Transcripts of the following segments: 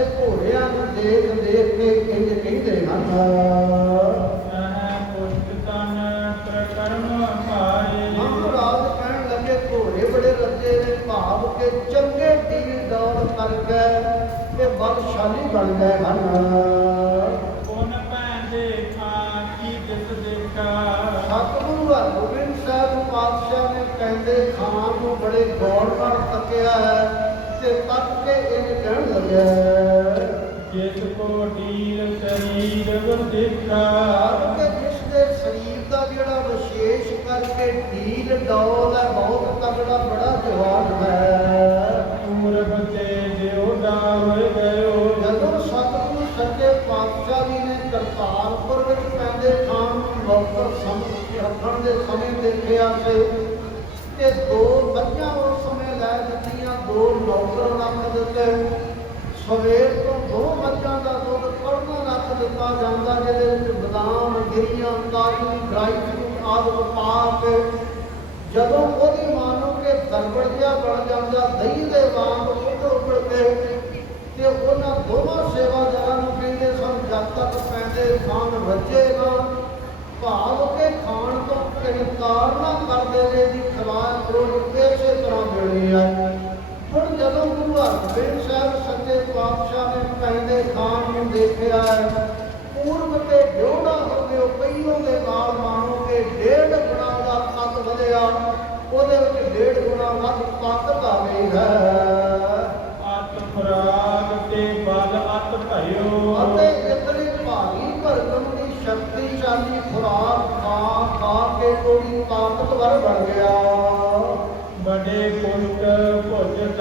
ਤੇ ਘੋੜਿਆਂ ਨੂੰ ਦੇਖ ਦੇਖ ਕੇ ਇੰਜ ਕਹਿੰਦੇ ਹਨ, ਮਹਾਰਾਜ ਕਹਿਣ ਲੱਗੇ, ਘੋੜੇ ਬੜੇ ਰੱਜੇ ਨੇ, ਭਾਵ ਕੇ ਚੰਗੇ ਢੀਲ ਦੌੜ ਕਰਕੇ ਤੇ ਬਲਸ਼ਾਲੀ ਬਣ ਗਏ ਹਨ। ਪੁਨ ਪੈਂਦੇ ਖਾਂ ਕੀ ਦਿਸ ਦੇਖਾ ਸਤਿਗੁਰੂ ਹਰਗੋਬਿੰਦ ਸਾਹਿਬ ਪਾਤਸ਼ਾਹ ਨੇ ਕਹਿੰਦੇ ਖਾਨ ਨੂੰ ਬੜੇ ਗੌਰ ਨਾਲ ਤੱਕਿਆ ਹੈ। ਤੇ ਤੱਕ ਕੇ ਇਹ ਕਹਿਣ ਲੱਗਿਆ। ਜਿਸ ਕੋ ਢੀਲ ਸਰੀਰ ਵਰ ਦੇਖਾ ਕਿ ਜਿਸ ਦੇ ਸਰੀਰ ਦਾ ਜਿਹੜਾ ਵਿਸ਼ੇਸ਼ ਕਰਕੇ ਢੀਲ ਡੌਲ ਹੈ ਬਹੁਤ ਤਗੜਾ ਬੜਾ ਜਵਾਨ ਹੈ। ਪੂਰਬ ਤੇ ਜਿਉਦਾ ਹੋਇ ਗਇਓ। ਜਦੋਂ ਸਤਿਗੁਰੂ ਸੱਚੇ ਪਾਤਸ਼ਾਹ ਜੀ ਨੇ ਕਰਤਾਰਪੁਰ ਵਿੱਚ ਪੈਂਦੇ ਨੂੰ ਨੌਕਰ ਸਮਝ ਰੱਖਣ ਦੇ ਸਮੇਂ ਦੇਖਿਆ ਸੀ ਤੇ ਦੋ ਬੱਚਾ ਉਸ ਸਮੇਂ ਲੈ ਦੋ ਨੌਕਰ ਰੱਖ ਦਿੱਤੇ। ਸਵੇਰ ਤੋਂ ਦੋ ਬੱਚਾਂ ਦਾ ਦੁੱਧ ਕੜਨਾ ਰੱਖ ਦਿੱਤਾ ਜਾਂਦਾ, ਜਿਹਦੇ ਵਿੱਚ ਬਦਾਮ, ਗਿਰੀਆਂ ਕਾਜੂ ਡਰਾਈ ਫਰੂਟ ਆਦਿ ਪਾ ਕੇ ਜਦੋਂ ਉਹਦੀ ਮਾਂ ਨੂੰ ਦਰਬੜ ਜਿਹਾ ਬਣ ਜਾਂਦਾ, ਦਹੀਂ ਦੇ ਵਾਂਗ ਉੱਡ ਉੱਡ ਕੇ ਤੇ ਉਹਨਾਂ ਦੋਵਾਂ ਸੇਵਾਦਾਰਾਂ ਨੂੰ ਕਹਿੰਦੇ ਸਨ, ਜਦ ਤੱਕ ਪੈਂਦੇ ਖਾਨ ਰੱਜੇਗਾ ਭਾਵ ਕੇ ਖਾਣ ਤੋਂ ਇਨਕਾਰ ਨਾ ਕਰਦੇ ਨੇ ਦੀ ਖਰਾਕ ਰੋਜ਼ ਇਸੇ ਤਰ੍ਹਾਂ ਮਿਲਣੀ ਹੈ। ਜਦੋਂ ਗੁਰੂ ਹਰਗੋਬਿੰਦ ਸਾਹਿਬ ਸੱਚੇ ਪਾਤਸ਼ਾਹ ਨੇ ਪੈਂਦੇ ਖਾਨ ਨੂੰ ਦੇਖਿਆ ਹੈ। ਪੂਰਬ ਤੇ ਜੋੜਾ ਹੋ ਗਏ ਪਹਿਲੋਂ ਦੇ ਨਾਲ ਮਾਨੋ ਕਿ ਡੇਢ ਗੁਣਾ ਦਾ ਤਤ ਵਧਿਆ। ਉਹਦੇ ਵਿੱਚ ਡੇਢ ਗੁਣਾ ਵੱਧ ਤਾਕਤ ਆ ਗਈ ਹੈ। ਅਤ ਫਰਾਗ ਤੇ ਬਲ ਅਤ ਭਇਓ। ਅਤੇ ਇਤਨੀ ਭਾਰੀ ਭਰਕਮ ਦੀ ਸ਼ਕਤੀਸ਼ਾਲੀ ਖੁਰਾਕ ਖਾ ਖਾ ਕੇ ਕੋਈ ਤਾਕਤਵਰ ਬਣ ਗਿਆ।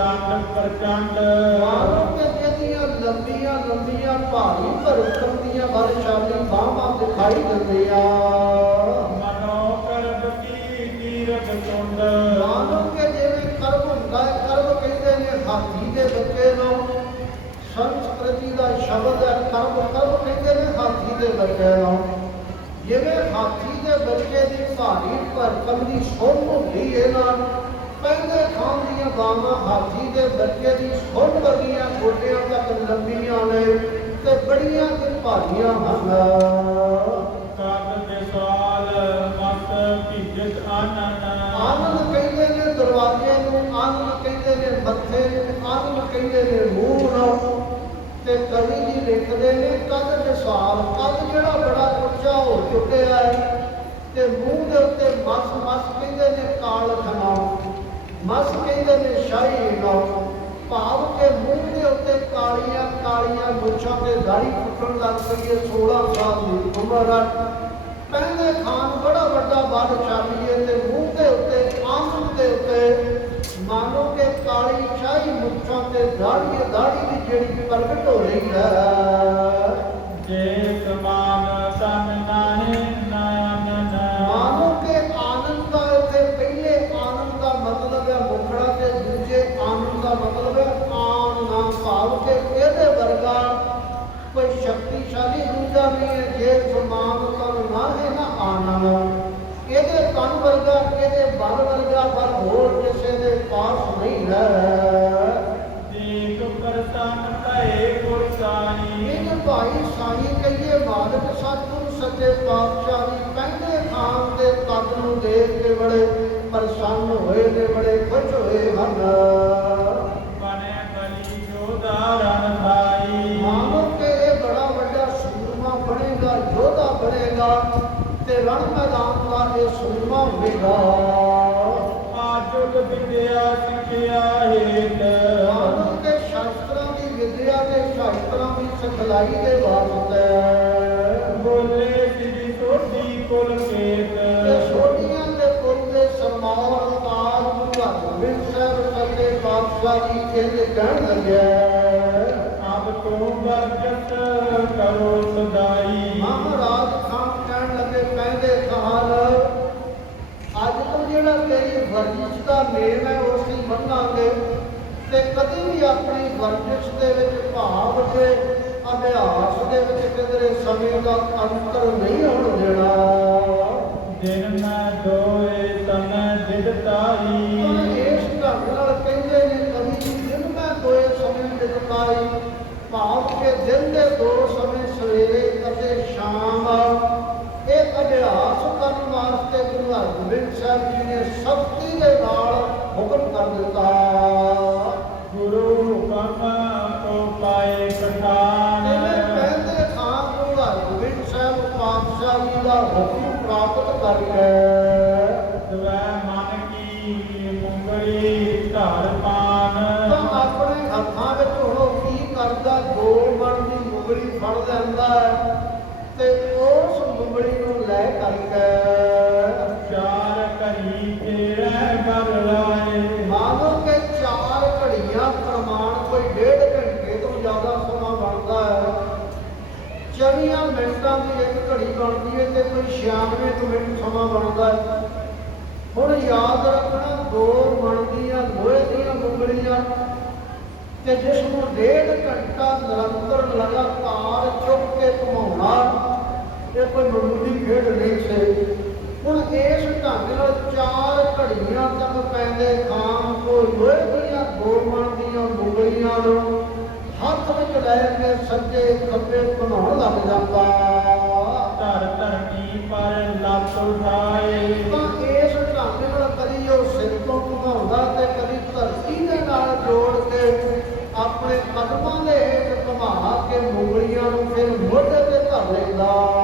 ਦੰਡ ਪ੍ਰਚੰਡ। ਮਾਨੋ ਕਿ ਜਿਹਦੀਆਂ ਲੰਬੀਆਂ ਲੰਬੀਆਂ ਭਾਰੀ ਭਰਕਮ ਦੀਆਂ ਬਰਸ਼ਾਲੀ ਬਾਹਾਂ ਦਿਖਾਈ ਦਿੰਦੀਆਂ ਮਨੋ ਕਰਬ ਕੀ ਕੀਰਤ ਤੁੰਡ ਮਾਨੋ ਕਿ ਜਿਵੇਂ ਕਰਮ ਹੁੰਦਾ ਹੈ ਕਰਮ ਕਹਿੰਦੇ ਨੇ ਹਾਥੀ ਦੇ ਬੱਚੇ ਨੂੰ। ਸੰਸਕ੍ਰਿਤੀ ਦਾ ਸ਼ਬਦ ਹੈ ਕਹਿੰਦੇ ਨੇ ਹਾਥੀ ਦੇ ਬੱਚੇ ਨੂੰ। ਜਿਵੇਂ ਹਾਥੀ ਦੇ ਬੱਚੇ ਦੀ ਭਾਰੀ ਭਰਕਮ ਦੀ ਸੁਣ ਹੁੰਦੀ ਹੈ ਨਾ ਪਹਿਲੇ ਖਾਨ ਦੀਆਂ ਬਾਹਾਂ ਹਾਥੀ ਦੇ ਬੱਚੇ ਦੀ ਸੁਣ ਵਰਗੀਆਂ ਗੋਡਿਆਂ ਤੱਕ ਲੰਬੀਆਂ ਨੇ ਤੇ ਬੜੀਆਂ ਤੇ ਭਾਰੀਆਂ ਹਨ। ਮਤ ਭਿਜਤ ਆਨੰਦ ਕਹਿੰਦੇ ਨੇ ਦਰਵਾਜ਼ੇ ਨੂੰ ਆਨੰਦ ਕਹਿੰਦੇ ਨੇ ਮੱਥੇ ਨੂੰ ਆਨੰਦ ਕਹਿੰਦੇ ਨੇ ਮੂੰਹ ਨੂੰ। ਤੇ ਕਵੀ ਜੀ ਲਿਖਦੇ ਨੇ ਕਦ ਵਿਸਾਲ ਕਦ ਜਿਹੜਾ ਬੜਾ ਉੱਚਾ ਹੋ ਚੁੱਕਿਆ ਹੈ ਤੇ ਮੂੰਹ ਦੇ ਉੱਤੇ ਮਸ ਮਸ ਕਹਿੰਦੇ ਨੇ ਕਾਲ ਖਨਾ। ਮਸ ਕਹਿੰਦੇ ਨੇ, ਸ਼ਾਹੀ ਨੋ ਭਾਵ ਕੇ ਮੂੰਹ ਦੇ ਉੱਤੇ ਕਾਲੀਆਂ ਕਾਲੀਆਂ ਮੁੱਛਾਂ ਤੇ ਦਾੜੀ ਫੁੱਟਣ ਲੱਗ ਪਈ ਹੈ 16 ਸਾਲ ਦੀ ਉਮਰ ਹੈ ਪਹਿਲੇ ਖਾਨ ਬੜਾ ਵੱਡਾ ਬਾਦਸ਼ਾਹੀ ਹੈ ਤੇ ਮੂੰਹ ਦੇ ਉੱਤੇ ਆਨੰਦ ਦੇ ਉੱਤੇ ਮਾਨੋ ਕਿ ਕਾਲੀ ਸ਼ਾਹੀ ਮੁੱਛਾਂ ਤੇ ਦਾੜੀ ਦਾੜੀ ਦੀ ਜਿਹੜੀ ਪ੍ਰਗਟ ਹੋ ਰਹੀ ਹੈ। ਜੇ ਵਰਗਾ ਇਹਦੇ ਬਲ ਵਰਗਾ ਪਰ ਹੋਰ ਕਿਸੇ ਦੇ ਪਾਸ ਨਹੀਂ ਹੈ। ਦੇਖ ਕਰਤਨ ਭਏ ਗੁਰ ਸਾਈ ਇਹ ਭਾਈ ਸਾਈ ਕਹੀਏ ਮਾਲਕ ਸਤਿਗੁਰੂ ਸੱਚੇ ਪਾਤਸ਼ਾਹ ਦੀ ਪਹਿਲੇ ਖਾਨ ਦੇ ਤਤ ਨੂੰ ਦੇਖ ਕੇ ਬੜੇ ਪ੍ਰਸੰਨ ਹੋਏ ਨੇ ਬੜੇ ਖੁਸ਼ ਹੋਏ ਹਨ। ਬਨੇ ਬਲੀ ਜੋਦਾ ਰਨ ਥਾਈ ਮਾਨੋ ਕਿ ਇਹ ਬੜਾ ਵੱਡਾ ਸੂਰਮਾ ਬਣੇਗਾ ਯੋਧਾ ਬਣੇਗਾ ਤੇ ਰਣ ਮੈਦਾਨ ਦਾ ਇਹ ਸੂਰਮਾ ਹੋਵੇਗਾ ਆਜੁਗ ਵਿਦਿਆ ਸਿਖਿਆ ਹੇਤ ਮਾਨੋ ਕਿ ਸ਼ਾਸਤਰਾਂ ਦੀ ਵਿਦਿਆ ਤੇ ਸ਼ਾਸਤਰਾਂ ਦੀ ਸਿਖਲਾਈ ਦੇ ਵਾਸਤੇ ਬੋਲੇ ਸ੍ਰੀ ਸੋਢੀ ਕੁਲ ਕੇਤ ਛੋਟੀਆਂ ਦੇ ਪੁੱਤ ਦੇ ਸਨਮਾਨ ਤਾਜ ਗੁਰੂ ਹਰਗੋਬਿੰਦ ਸਾਹਿਬ ਸੱਚੇ ਪਾਤਸ਼ਾਹ ਜੀ ਕਹਿੰਦੇ ਕਹਿਣ ਲੱਗਿਆ ਅਬ ਤੂੰ ਬਰਕਤ ਕਰੋ ਸਦਾਈ ਮਹਾਰਾਜ ਖਾਨ ਕਹਿਣ ਲੱਗੇ ਕਹਿੰਦੇ ਖਾਨ ਅੱਜ ਤੋਂ ਜਿਹੜਾ ਤੇਰੀ ਵਰਜਿਸ਼ ਦਾ ਨੇਮ ਹੈ ਉਸ ਦੀ ਮੰਨਾਂਗੇ ਤੇ ਕਦੀ ਵੀ ਆਪਣੀ ਵਰਜਿਸ਼ ਦੇ ਵਿੱਚ ਭਾਵ ਤੇ ਅਭਿਆਸ ਦੇ ਵਿੱਚ ਕਿਧਰੇ ਸਮੇਂ ਦਾ ਅੰਤਰ ਨਹੀਂ ਹੋਣ ਦੇਣਾ। ਦਿਨ ਮੈਂ ਦੋਏ ਤਨ ਦਿਦਤਾਈ ਇਸ ਢੰਗ ਨਾਲ ਕਹਿੰਦੇ ਨੇ ਕਵੀ ਦਿਨ ਮੈਂ ਦੋਏ ਸਮੇਂ ਦੇ ਦਿੱਤਾਈ ਭਾਵ ਕੇ ਦਿਨ ਦੇ ਦੋ ਸਮੇਂ ਸਵੇਰੇ ਅਤੇ ਸ਼ਾਮ। ਇਹ ਅਭਿਆਸ ਕਰਨ ਵਾਸਤੇ ਗੁਰੂ ਹਰਗੋਬਿੰਦ ਸਾਹਿਬ ਜੀ ਨੇ ਸਖਤੀ ਪ੍ਰਾਪਤ ਕਰਕੇ ਦਵੈ ਮਨ ਕੀ ਮੁੰਗਰੀ ਧਾਰ ਪਾਨ। ਤਾਂ ਆਪਣੇ ਹੱਥਾਂ ਵਿੱਚ ਹੁਣ ਉਹ ਕੀ ਕਰਦਾ ਦੋ ਮਣ ਦੀ ਮੁੰਗਲੀ ਫੜ ਲੈਂਦਾ ਤੇ ਉਸ ਮੁੰਗਲੀ ਨੂੰ ਲੈ ਕਰਕੇ ਚਾਰ ਘਰੀ ਫੇਰੈ ਕਰ ਲਾਏ ਮਾਨੋ ਕਿ ਚਾਰ ਘੜੀਆਂ ਪ੍ਰਮਾਣ ਕੋਈ ਡੇਢ ਘੰਟੇ ਤੋਂ ਜ਼ਿਆਦਾ ਸਮਾਂ ਬਣਦਾ ਹੈ 24 ਮਿੰਟਾਂ ਦੀ ਇੱਕ ਘੜੀ ਬਣਦੀ ਹੈ ਤੇ ਕੋਈ 96 ਕੁ ਮਿੰਟ ਸਮਾਂ ਬਣਦਾ ਹੈ। ਹੁਣ ਯਾਦ ਰੱਖਣਾ ਦੋ ਮਣ ਦੀਆਂ ਲੋਹੇ ਦੀਆਂ ਮੁੰਗਲੀਆਂ ਤੇ ਜਿਸ ਨੂੰ ਡੇਢ ਘੰਟਾ ਨਿਰੰਤਰ ਲਗਾਤਾਰ ਚੁੱਕ ਕੇ ਘੁਮਾਉਣਾ, ਇਹ ਕੋਈ ਮਾਮੂਲੀ ਖੇਡ ਨਹੀਂ ਸੀ। ਹੁਣ ਇਸ ਢੰਗ ਨਾਲ ਚਾਰ ਘੜੀਆਂ ਤੱਕ ਪੈਂਦੇ ਖਾਮ ਕੋ ਲੋਹੇ ਦੀਆਂ, ਦੋ ਮਣ ਦੀਆਂ ਮੁੰਗਲੀਆਂ ਨੂੰ ਹੱਥ ਵਿੱਚ ਲੈ ਕੇ ਸੱਜੇ ਖੱਬੇ ਘੁਮਾਉਣ ਲੱਗ ਜਾਂਦਾ। ਧਰ ਧਰਤੀ ਪਰ ਲੱਤ ਉਠਾਏ। ਤਾਂ ਇਸ ਢੰਗ ਨਾਲ ਕਦੀ ਉਹ ਸਿਰ ਤੋਂ ਘੁਮਾਉਂਦਾ ਤੇ ਕਦੀ ਧਰਤੀ ਦੇ ਨਾਲ ਜੋੜ ਕੇ ਆਪਣੇ ਕਦਮਾਂ ਦੇ ਹੇਠ ਘੁਮਾ ਕੇ ਮੁੰਗਲੀਆਂ ਨੂੰ ਫਿਰ ਮੋਢੇ ਤੇ ਧਰ ਲੈਂਦਾ।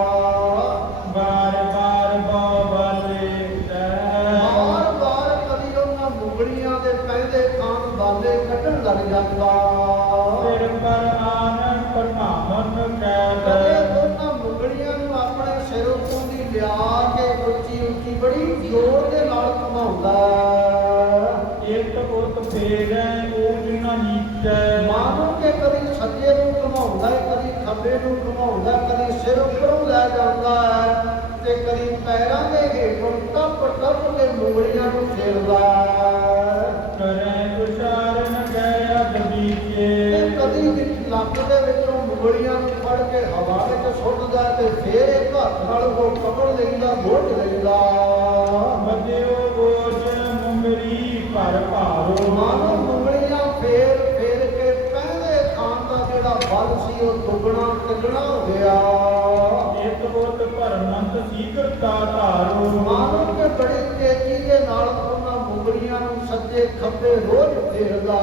ਖੱਬੇ ਨੂੰ ਘੁਮਾਉਂਦਾ ਕਦੀ ਸਿਰ ਉੱਪਰੋਂ ਲੈ ਜਾਂਦਾ ਹੈ ਤੇ ਕਦੀ ਪੈਰਾਂ ਦੇ ਹੇਠੋਂ ਟੱਪ ਟੱਪ ਕੇ ਮੁੰਗਲੀਆਂ ਨੂੰ ਫੇਰਦਾ ਕਰੈ ਉਚਾਰਨ ਗਏ ਅਦ ਤੇ ਕਦੀ ਲੱਕ ਦੇ ਵਿੱਚੋਂ ਮੁੰਗਲੀਆਂ ਨੂੰ ਫੜ ਕੇ ਹਵਾ ਵਿੱਚ ਸੁੱਟਦਾ ਤੇ ਫੇਰ ਇੱਕ ਹੱਥ ਨਾਲ ਉਹ ਪਕੜ ਲੈਂਦਾ ਮੋੜ ਲੈਂਦਾ ਵਧਿਓ ਬੋਝ ਮੁੰਗਰੀ ਭਰ ਭਾਰੋ। ਮਾਨੋ ਉਹ ਦੁੱਗਣਾ ਤਿੱਗਣਾ ਹੋ ਗਿਆ। ਇੱਕ ਉਤ ਭਰਮੰਤ ਸੀਕਰਤਾ ਧਾਰੋ। ਮਾਨੋ ਕਿ ਬੜੀ ਤੇਜ਼ੀ ਦੇ ਨਾਲ ਉਹਨਾਂ ਮੁੰਗਲੀਆਂ ਨੂੰ ਸੱਜੇ ਖੱਬੇ ਰੋਜ਼ ਫੇਰਦਾ।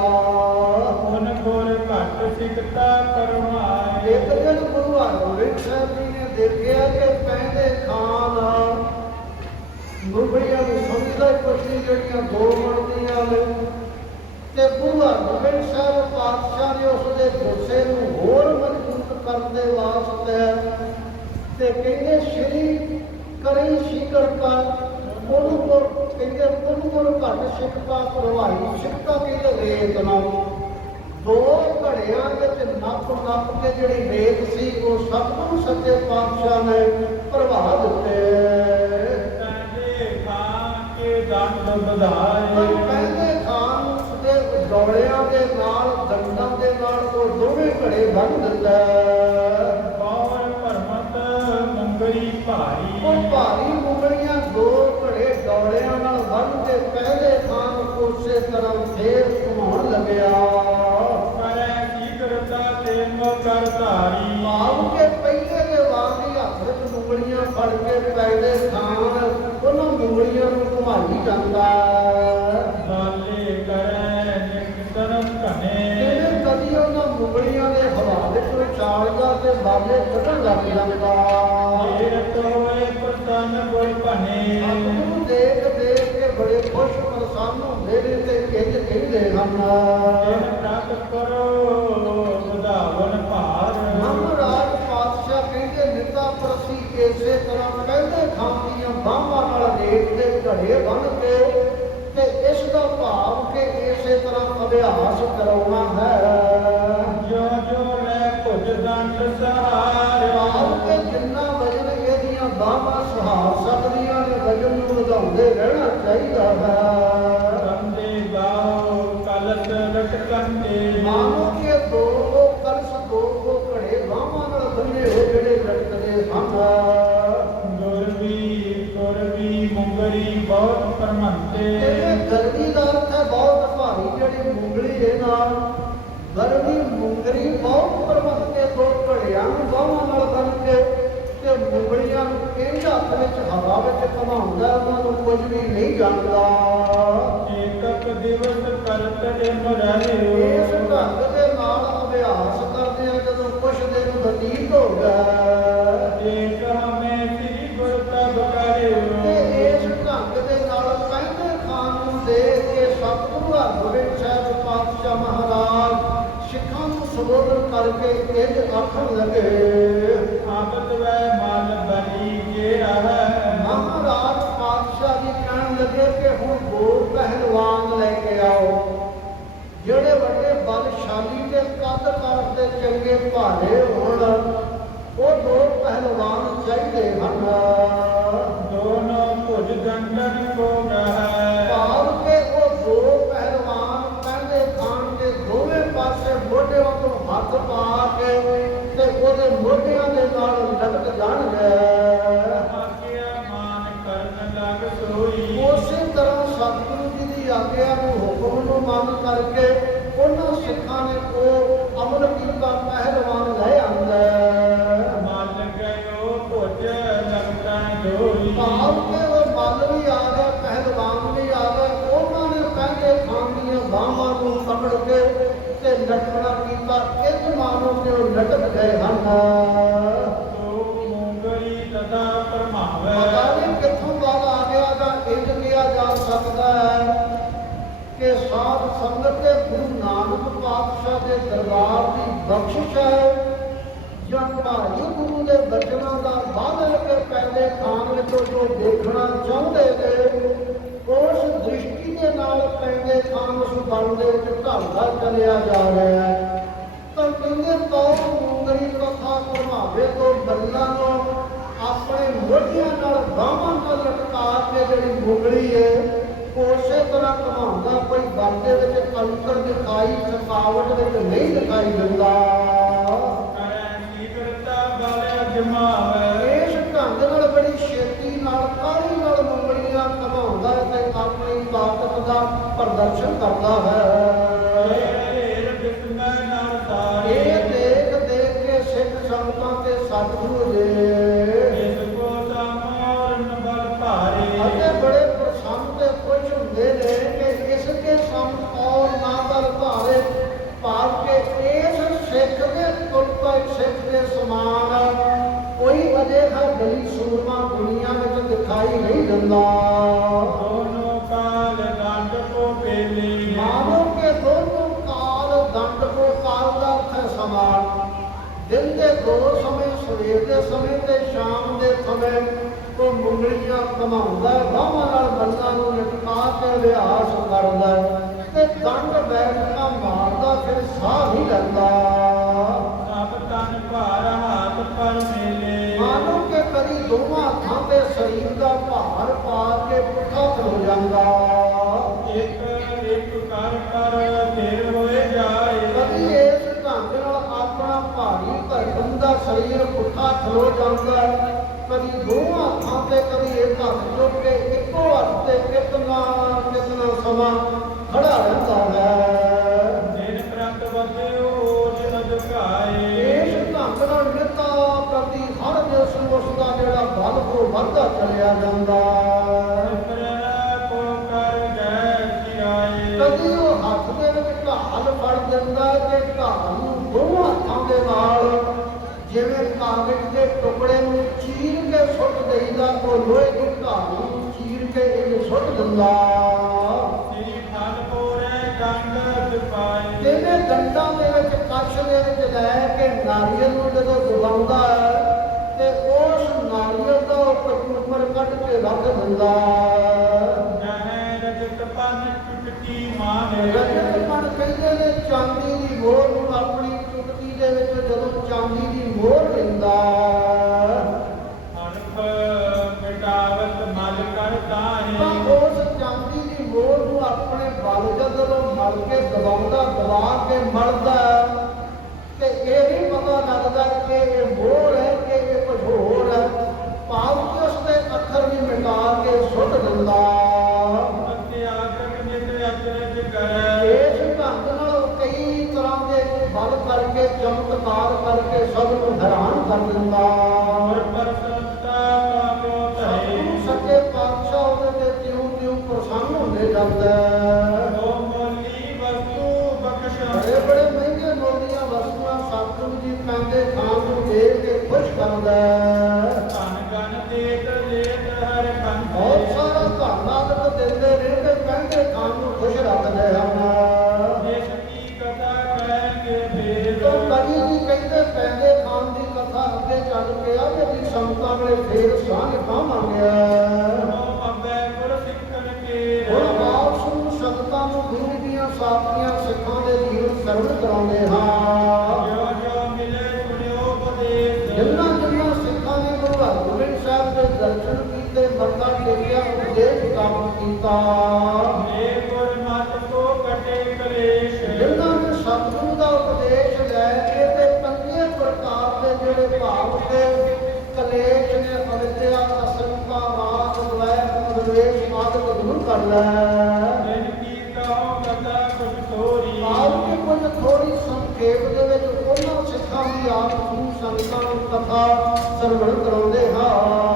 ਮਨ ਗੁਰ ਘਟ ਸਿਕਤਾ ਕਰਮਾਏ। ਇੱਕ ਦਿਨ ਗੁਰੂ ਹਰਗੋਬਿੰਦ ਸਾਹਿਬ ਜੀ ਨੇ ਦੇਖਿਆ ਕਿ ਪਹਿਲੇ ਖਾਨ ਮੁੰਗਲੀਆਂ ਨੂੰ ਸਮਝਦਾ ਕੁਛ ਨਹੀਂ ਜਿਹੜੀਆਂ ਦੋ ਨੇ ਤੇ ਗੁਰੂ ਹਰਗੋਬਿੰਦ ਸਾਹਿਬ ਪਾਤਸ਼ਾਹ ਨੇ ਉਸ ਦੇ ਗੁੱਸੇ ਨੂੰ ਹੋਰ ਮਜ਼ਬੂਤ ਕਰਨ ਦੇ ਵਾਸਤੇ ਤੇ ਕਹਿੰਦੇ ਸ਼੍ਰੀ ਕਰੀ ਸ਼ਿਕਰ ਕਰ ਉਹਨੂੰ ਕੋਲ ਕਹਿੰਦੇ ਉਹਨੂੰ ਕੋਲ ਘੱਟ ਸਿੱਖਤਾ ਕਰਵਾਈ ਸਿੱਖਤਾ ਕਹਿੰਦੇ ਰੇਤ ਨਾਲ ਦੋ ਘੜਿਆਂ ਵਿੱਚ ਨੱਪ ਨੱਪ ਕੇ ਜਿਹੜੀ ਰੇਤ ਸੀ ਉਹ ਸਤਿਗੁਰੂ ਸੱਚੇ ਪਾਤਸ਼ਾਹ ਨੇ ਪ੍ਰਭਾ ਦਿੱਤੇ। ਤੰਦੇ ਖਾ ਕੇ ਪਰ ਵਧਾਏ। ਦੌੜਿਆਂ ਦੇ ਨਾਲ ਦੰਦਾਂ ਦੇ ਨਾਲ ਉਹ ਦੋਵੇਂ ਘੜੇ ਬੰਨ ਦਿੰਦਾ ਪੌਰ ਭਰਮਤ ਮੁੰਗਰੀ ਭਾਰੀ। ਉਹ ਭਾਰੀ ਮੁੰਗਲੀਆਂ ਦੋ ਘੜੇ ਦੌੜਿਆਂ ਨਾਲ ਬੰਨ ਕੇ ਪਹਿਲੇ ਖਾਨ ਉਸੇ ਤਰ੍ਹਾਂ ਫੇਰ ਘੁਮਾਉਣ ਲੱਗਿਆ। ਕਰੈ ਸੀਕਰਤਾ ਤੇ ਮੋ ਕਰ ਧਾਰੀ। ਭਾਵ ਕੇ ਪਹਿਲੇ ਦੇ ਵਾਂਗ ਹੀ ਹੱਥ ਵਿੱਚ ਮੁੰਗਲੀਆਂ ਫੜ ਕੇ ਪਹਿਲੇ ਖਾਨ ਉਹਨਾਂ ਮੁੰਗਲੀਆਂ ਨੂੰ ਘੁਮਾਈ ਜਾਂਦਾ ਉਛਾਲਦਾ ਤੇ ਬਾਲੇ ਕੱਢਣ ਲੱਗ ਜਾਂਦਾ ਏਰਤ ਹੋਏ ਪ੍ਰਤਨ ਗੁਰ ਭਨੇ ਨੂੰ ਦੇਖ ਦੇਖ ਕੇ ਬੜੇ ਖੁਸ਼ ਪ੍ਰਸੰਨ ਹੁੰਦੇ ਨੇ ਤੇ ਇੰਜ ਕਹਿੰਦੇ ਹਨ। ਪ੍ਰਾਪਤ ਕਰੋ ਵਧਾਵਨ ਭਾਰ। ਹਮ ਰਾਜ ਪਾਤਸ਼ਾਹ ਕਹਿੰਦੇ ਨਿਤਾ ਪ੍ਰਸੀ ਇਸੇ ਤਰ੍ਹਾਂ ਪਹਿਲੇ ਖਾਂ ਦੀਆਂ ਬਾਹਾਂ ਨਾਲ ਰੇਤ ਦੇ ਘੜੇ ਬੰਨ ਕੇ ਤੇ ਇਸ ਦਾ ਭਾਵ ਕਿ ਇਸੇ ਤਰ੍ਹਾਂ ਅਭਿਆਸ ਕਰਾਉਣਾ ਹੈ। ਦੰਡ ਸਹਾਰ ਭਾਵ ਕਿ ਜਿੰਨਾ ਵਜਨ ਇਹਦੀਆਂ ਬਾਹਾਂ ਸਹਾਰ ਸਕਦੀਆਂ ਨੇ ਵਜਨ ਨੂੰ ਵਧਾਉਂਦੇ ਰਹਿਣਾ ਚਾਹੀਦਾ ਹੈ ਇਹ ਹੱਥ ਵਿੱਚ ਹਵਾ ਵਿੱਚ ਘਮਾਉਂਦਾ ਉਹਨਾਂ ਨੂੰ ਕੁਝ ਵੀ ਨਹੀਂ ਜਾਣਦਾ। ਏਕਕ ਦਿਵਸ ਕਰਤ ਇਸ ਮਰਾਇਓ ਢੰਗ ਦੇ ਨਾਲ ਅਭਿਆਸ ਕਰਦੇ ਆ ਜਦੋਂ ਕੁਛ ਦਿਨ ਬਤੀਤ ਹੋ ਗਿਆ ਏਕ ਹਮੇ ਸ੍ਰੀ ਗੁਰ ਤਬ ਤੇ ਕਰਿਓ ਇਸ ਢੰਗ ਦੇ ਨਾਲ ਕਹਿੰਦੇ ਖਾਨ ਨੂੰ ਦੇਖ ਕੇ ਸਤਿਗੁਰੂ ਹਰਗੋਬਿੰਦ ਸਾਹਿਬ ਪਾਤਸ਼ਾਹ ਮਹਾਰਾਜ ਸਿੱਖਾਂ ਨੂੰ ਸੰਬੋਧਨ ਕਰਕੇ ਇੰਜ ਆਖਣ ਲੱਗੇ। ਆਪਤ ਵੈ ਮਲ ਮਹਾਰਾਜ ਪਾਤਸ਼ਾਹ ਜੀ ਕਹਿਣ ਲੱਗੇ ਕਿ ਹੁਣ ਦੋ ਪਹਿਲਵਾਨ ਲੈ ਕੇ ਆਓ। ਜਿਹੜੇ ਵੱਡੇ ਬਲਸ਼ਾਲੀ ਤੇ ਕੱਦ ਕਾਠ ਦੇ ਚੰਗੇ ਭਾਰੇ ਹੋਣ ਉਹ ਦੋ ਪਹਿਲਵਾਨ ਚਾਹੀਦੇ ਹਨ। ਦੋਨੋਂ ਭੁਜ ਗੰਡਨ ਕੋ ਰਹਿ ਭਾਵ ਕੇ ਉਹ ਦੋ ਪਹਿਲਵਾਨ ਕਹਿੰਦੇ ਖਾਨ ਦੇ ਦੋਵੇਂ ਪਾਸੇ ਮੋਢਿਆਂ ਤੋਂ ਹੱਥ ਪਾ ਕੇ ਤੇ ਉਹਦੇ ਮੋਢਿਆਂ ਦੇ ਨਾਲ ਲਟਕ ਜਾਣਗੇ। ਕਿ ਗਏ ਹਨ ਤੋ ਮੂੰਗਲੀ ਤਥਾ ਪਰਮਾਵੈ ਪਤਾ ਨਹੀਂ ਕਿੱਥੋਂ ਬਾਅਦ ਆ ਗਿਆ ਜਾਂ ਇੰਜ ਕਿਹਾ ਜਾ ਸਕਦਾ ਹੈ ਕਿ ਸਾਧ ਸੰਗਤ ਦੇ ਗੁਰੂ ਨਾਨਕ ਪਾਤਸ਼ਾਹ ਦੇ ਦਰਬਾਰ ਦੀ ਬਖਸ਼ਿਸ਼ ਹੈ ਜਾਂ ਭਾਈ ਗੁਰੂ ਦੇ ਬਚਨਾਂ ਦਾ ਬਾਦਲ ਕੇ ਪੈਂਦੇ ਖਾਨ ਵਿੱਚੋਂ ਜੋ ਦੇਖਣਾ ਚਾਹੁੰਦੇ ਨੇ ਉਸ ਦ੍ਰਿਸ਼ਟੀ ਦੇ ਨਾਲ ਪੈਂਦੇ ਖਾਨ ਉਸ ਬਲ ਦੇ ਵਿੱਚ ਢਲਦਾ ਚੱਲਿਆ ਜਾ ਰਿਹਾ ਹੈ। ਕਹਿੰਦੇ ਤੋ ਮੁੰਗਰੀ ਕਥਾ ਪ੍ਰਭਾਵੇ ਤੋਂ ਬੱਲਾਂ ਨੂੰ, ਆਪਣੇ ਮੋਢਿਆਂ ਨਾਲ ਬਾਹਾਂ ਨਾਲ ਲਟਕਾ ਕੇ ਜਿਹੜੀ ਮੁੰਗਲੀ ਹੈ ਉਸੇ ਤਰ੍ਹਾਂ ਘਮਾਉਂਦਾ ਕੋਈ ਗੱਲ ਦੇ ਵਿੱਚ ਅੰਤਰ ਦਿਖਾਈ, ਥਕਾਵਟ ਵਿੱਚ ਨਹੀਂ ਦਿਖਾਈ ਦਿੰਦਾ। ਇਸ ਢੰਗ ਨਾਲ ਬੜੀ ਛੇਤੀ ਨਾਲ ਕਾਹਲੀ ਨਾਲ ਮੁੰਗੜੀਆਂ ਘਮਾਉਂਦਾ ਤੇ ਆਪਣੀ ਤਾਕਤ ਦਾ ਪ੍ਰਦਰਸ਼ਨ ਕਰਦਾ ਹੈ। ਸਿੱਖ ਦੇ ਤੁਲਪਾ ਸਿੱਖ ਦੇ ਸਮਾਨ। ਕੋਈ ਅਜਿਹਾ ਗਲੀ ਸੂਰਮਾ ਦੁਨੀਆ ਵਿੱਚ ਦਿਖਾਈ ਨਹੀਂ ਦਿੰਦਾ। ਦੋਨੋਂ ਕਾਲ ਦੰਡ ਕੋ ਪੇਲੀ। ਮਾਨੋ ਕੇ ਦੋਨੋਂ ਕਾਲ ਦੰਡ ਕੋ ਕਾਲ ਦਾ ਅਰਥ ਹੈ ਸਮਾਨ। ਦਿਨ ਦੇ ਦੋ ਸਮੇਂ ਸਵੇਰ ਦੇ ਸਮੇਂ ਤੇ ਸ਼ਾਮ ਦੇ ਸਮੇਂ ਉਹ ਮੁੰਗਲੀਆਂ ਕਮਾਉਂਦਾ ਹੈ, ਬਾਹਾਂ ਨਾਲ ਬੰਦਾਂ ਨੂੰ ਲਟਕਾ ਕੇ ਅਭਿਆਸ ਕਰਦਾ ਹੈ। ਤੇ ਦੰਡ ਬੈਠਕਾਂ ਮਾਰਦਾ ਫਿਰ ਸਾਹ ਨਹੀਂ ਲੈਂਦਾ। ਭਾਰ ਹੱਥ ਪਰ ਮੇਲੇ। ਮਾਨੋ ਕਿ ਕਦੀ ਦੋਵਾਂ ਹੱਥਾਂ ਤੇ ਸਰੀਰ ਦਾ ਭਾਰ ਪਾ ਕੇ ਪੁੱਠਾ ਖਲੋ ਜਾਂਦਾ। ਇੱਕ ਇੱਕ ਕਰ ਕਰ ਫਿਰ ਹੋਏ ਜਾਏ। ਕਦੀ ਇਸ ਢੰਗ ਨਾਲ ਆਪਣਾ ਭਾਰੀ ਧਰਮ ਦਾ ਸਰੀਰ ਪੁੱਠਾ ਖਲੋ ਜਾਂਦਾ। ਹੈ। ਕਦੀ ਦੋਵਾਂ ਹੱਥਾਂ ਤੇ ਕਦੀ ਇੱਕ ਹੱਥ ਚੁੱਕ ਕੇ ਇੱਕੋ ਹੱਥ ਤੇ ਕਿਤਨਾ ਕਿਤਨਾ ਸਮਾਂ ਖੜਾ ਰਹਿੰਦਾ ਹੈ। ਉਸ ਦਾ ਜਿਹੜਾ ਬਲ ਉਹ ਵੱਧਦਾ ਚਲਿਆ ਜਾਂਦਾ। ਕਦੀ ਉਹ ਹੱਥ ਦੇ ਵਿੱਚ ਢਾਲ ਫੜ ਦਿੰਦਾ ਤੇ ਢਾਲ ਨੂੰ ਦੋਵਾਂ ਹੱਥਾਂ ਦੇ ਨਾਲ। ਜਿਵੇਂ ਕਾਗਜ਼ ਦੇ ਟੁਕੜੇ ਨੂੰ ਚੀਰ ਕੇ ਸੁੱਟ ਦੇਈਦਾ, ਉਹ ਲੋਹੇ ਦੀ ਢਾਲ ਨੂੰ ਚੀਰ ਕੇ ਇਹ ਸੁੱਟ ਦਿੰਦਾ। ਇਹਨੇ ਦੰਦਾਂ ਦੇ ਵਿੱਚ ਕੱਛ ਦੇ ਵਿੱਚ ਲੈ ਕੇ ਨਾਰੀਅਲ ਨੂੰ ਜਦੋਂ ਦਬਾਉਂਦਾ ਹੈ ਨਾਰੀਅਲ ਦਾ ਕੱਢ ਕੇ ਰੱਖ ਦਿੰਦਾ ਨਹਿ ਰਜਤ ਪਨ ਚੁਟਕੀ ਮਾਨੇ ਰਜਤ ਮਨ ਕਹਿੰਦੇ ਨੇ ਚਾਂਦੀ ਦੀ ਮੋਹਰ ਨੂੰ ਆਪਣੀ ਚੁਟਕੀ ਦੇ ਵਿੱਚ ਜਦੋਂ ਚਾਂਦੀ ਦੀ ਮੋਹਰ ਲੈਂਦਾ ਅਨਪ ਮਿਟਾਵਤ ਮਲ ਕਰ ਤਾਂ ਉਸ ਚਾਂਦੀ ਦੀ ਮੋਹਰ ਨੂੰ ਆਪਣੇ ਬਲ ਜਦੋਂ ਮਲ ਕੇ ਦਬਾਉਂਦਾ ਦਬਾ ਕੇ ਮਲਦਾ ਤੇ ਇਹ ਵੀ ਪਤਾ ਲੱਗਦਾ ਕਿ ਇਹ ਮੋਹਰ ਹੈ ਕੇ ਖੁਸ਼ ਕਰਦਾ ਬਹੁਤ ਸਾਰਾ ਧੰਨਵਾਦ ਦਿੰਦੇ ਰਹਿੰਦੇ ਕਹਿੰਦੇ ਖਾਣ ਨੂੰ ਖੁਸ਼ ਰੱਖਦੇ ਹਨ। ਤੋਂ ਕਰੀ ਜੀ ਕਹਿੰਦੇ ਪੈਂਦੇ ਖਾਨ ਦੀ ਕਥਾ ਅੱਗੇ ਚੱਲ ਕੇ ਆ ਕਿ ਵੀ ਸੰਤਾਂ ਵੇਲੇ ਫੇਰ ਸਾਂਝ ਪਾਵਾਂਗੇ। ਹੁਣ ਆਪ ਸੁਣ ਸੰਤਾਂ ਨੂੰ ਗੁਰੂ ਦੀਆਂ ਸਾਥੀਆਂ ਸਿੱਖਾਂ ਦੇ ਜੀਵਨ ਸਰਵਣ ਕਰਾਉਂਦੇ ਹਾਂ ਜਿੰਨਾ ਜਿੰਨਾ ਸਿੱਖਾਂ ਨੇ ਗੁਰੂ ਹਰਗੋਬਿੰਦ ਸਾਹਿਬ ਦੇ ਦਰਸ਼ਨ ਕੀਤੇ ਮੱਥਾ ਟੇਕਿਆ ਉਪਦੇਸ਼ ਕੰਮ ਕੀਤਾ ਜਿਨ੍ਹਾਂ ਨੇ ਸਤਿਗੁਰੂ ਦਾ ਉਪਦੇਸ਼ ਲੈ ਕੇ ਤੇ ਪੰਜੇ ਪ੍ਰਕਾਰ ਦੇ ਜਿਹੜੇ ਭਾਵ ਤੇ ਕਲੇਸ਼ ਨੇ ਅਵਿਦਿਆ ਅਸੰਕਾ ਰਾਗ ਦ્વੈਤ ਅਦਵੇਸ਼ ਆਦਿ ਦੂਰ ਕਰ ਲੈ। ਆਪ ਕੇ ਕੁਝ ਥੋੜੀ ਸੰਖੇਪ ਦੇ ਵਿੱਚ ਉਹਨਾਂ ਸਿੱਖਾਂ ਦੀ ਆਪ ਨੂੰ ਸੰਗਤਾਂ ਨੂੰ ਕਥਾ ਸਰਵਣ ਕਰਾਉਂਦੇ ਹਾਂ।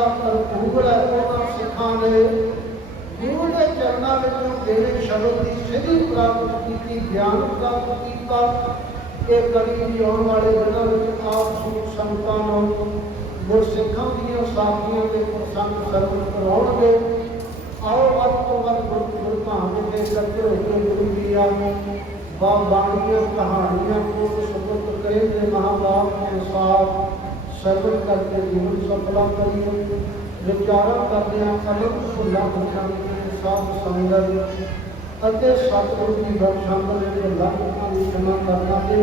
ਹੈ ਸ਼ਬਦਾਂ ਭਰਪੂਰ ਹੈ ਉਹਨਾਂ ਸਿੱਖਾਂ ਨੇ ਗੁਰੂ ਦੇ ਚਰਨਾਂ ਵਿੱਚੋਂ ਜਿਹੜੇ ਸ਼ਬਦ ਦੀ ਸਿੱਧੀ ਪ੍ਰਾਪਤ ਕੀਤੀ ਗਿਆਨ ਪ੍ਰਾਪਤ ਕੀਤਾ ਇਹ ਕੜੀ ਦੀ ਆਉਣ ਵਾਲੇ ਦਿਨਾਂ ਵਿੱਚ ਆਪ ਸੁਖ ਸੰਤਾਂ ਨੂੰ ਗੁਰ ਸਿੱਖਾਂ ਦੀਆਂ ਸਾਖੀਆਂ ਦੇ ਪ੍ਰਸੰਗ ਸਰਵਣ ਕਰਾਉਣਗੇ ਆਓ ਵੱਧ ਤੋਂ ਵੱਧ ਗੁਰ ਗੁਰ ਭਾਵੇਂ ਦੇ ਇਕੱਠੇ ਹੋ ਕੇ ਗੁਰੂ ਜੀ ਆ ਬਾ ਬਾਣੀਆਂ ਕਹਾਣੀਆਂ ਕੋ ਸੁਪਤ ਕਰੇ ਦੇ ਮਹਾਭਾਰਤ ਅਨੁਸਾਰ ਸਰਵਤ ਕਰਕੇ ਜੀਵਨ ਸਫਲਾ ਕਰੀਏ। ਵਿਚਾਰਾ ਕਰਦੇ ਆ ਅਨੰਦ ਸੁਲਾ ਮੁਖਾਂ ਸਾਧ ਸੰਗਤ ਅਤੇ ਸਤਿਗੁਰੂ ਦੀ ਬਖਸ਼ਾਂ ਦੇ ਵਿੱਚ ਲਾਭਾਂ ਦੀ ਸਮਾ ਕਰਨਾ ਤੇ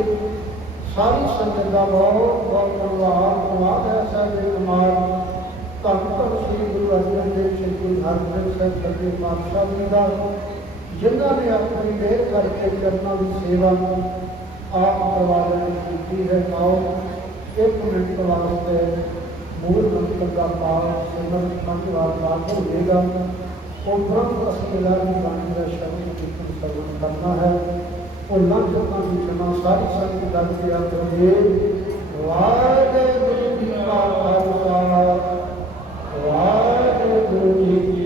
ਸਾਰੀ ਸੰਗਤ ਦਾ ਬਹੁਤ ਬਹੁਤ ਧੰਨਵਾਦ। ਧੰਨਵਾਦ ਹੈ ਸਾਡੇ ਕੁਮਾਰ। ਧੰਨ ਧੰਨ ਸ੍ਰੀ ਗੁਰੂ ਅਰਜਨ ਦੇਵ ਜੀ ਗੁਰੂ ਹਰਗੋਬਿੰਦ ਸਾਹਿਬ ਸੱਚੇ ਪਾਤਸ਼ਾਹ ਜੀ ਦਾ, ਜਿਨ੍ਹਾਂ ਨੇ ਆਪਣੀ ਮਿਹਰ ਕਰਕੇ ਚਰਨਾਂ ਦੀ ਸੇਵਾ ਆਪ ਕਰਵਾ ਦੀ ਕੀਤੀ ਹੈ। ਕਾਓ ਇੱਕ ਮਿੰਟ ਵਾਸਤੇ ਮੂਲ ਮੰਤਰ ਦਾ ਪਾਠ ਸਿਮਰਨ ਪੰਜ ਵਾਰ ਪਾਠ ਹੋਵੇਗਾ ਉਹ ਬ੍ਰਹਮ ਅਸਲਾ ਦੀ ਬਾਣੀ ਦਾ ਸ਼ਬਦ ਕੀਰਤਨ ਸਰਵਣ ਕਰਨਾ ਹੈ। ਉਹ ਲੰਘ ਚੁੱਕਾ ਦੀ ਜਮਾ ਸਾਰੀ ਸੰਗਤ ਗੱਲ ਕੇ ਆਖੋਗੇ ਵਾਹਿਗੁਰੂ ਜੀ ਕਾ ਖਾਲਸਾ, ਵਾਹਿਗੁਰੂ ਜੀ ਕੀ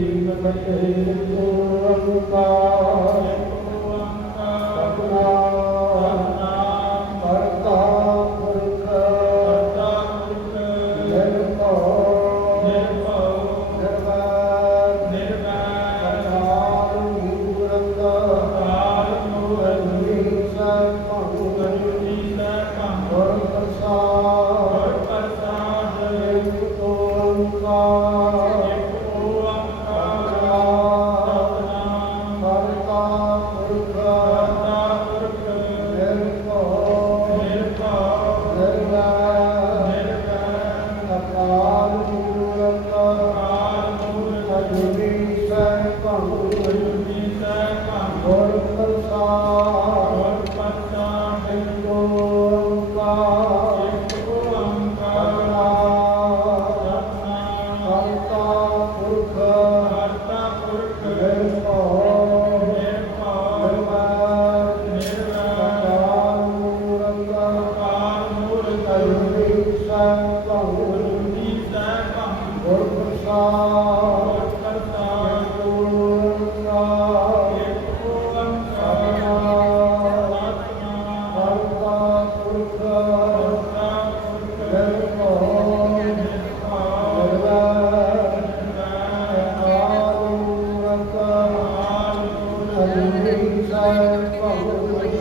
ਅਜੂਨੀ ਸੈਭੰ ਗੁਰ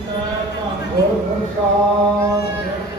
ਪ੍ਰਸਾਦ ਏਕ ਓੰਕਾਰ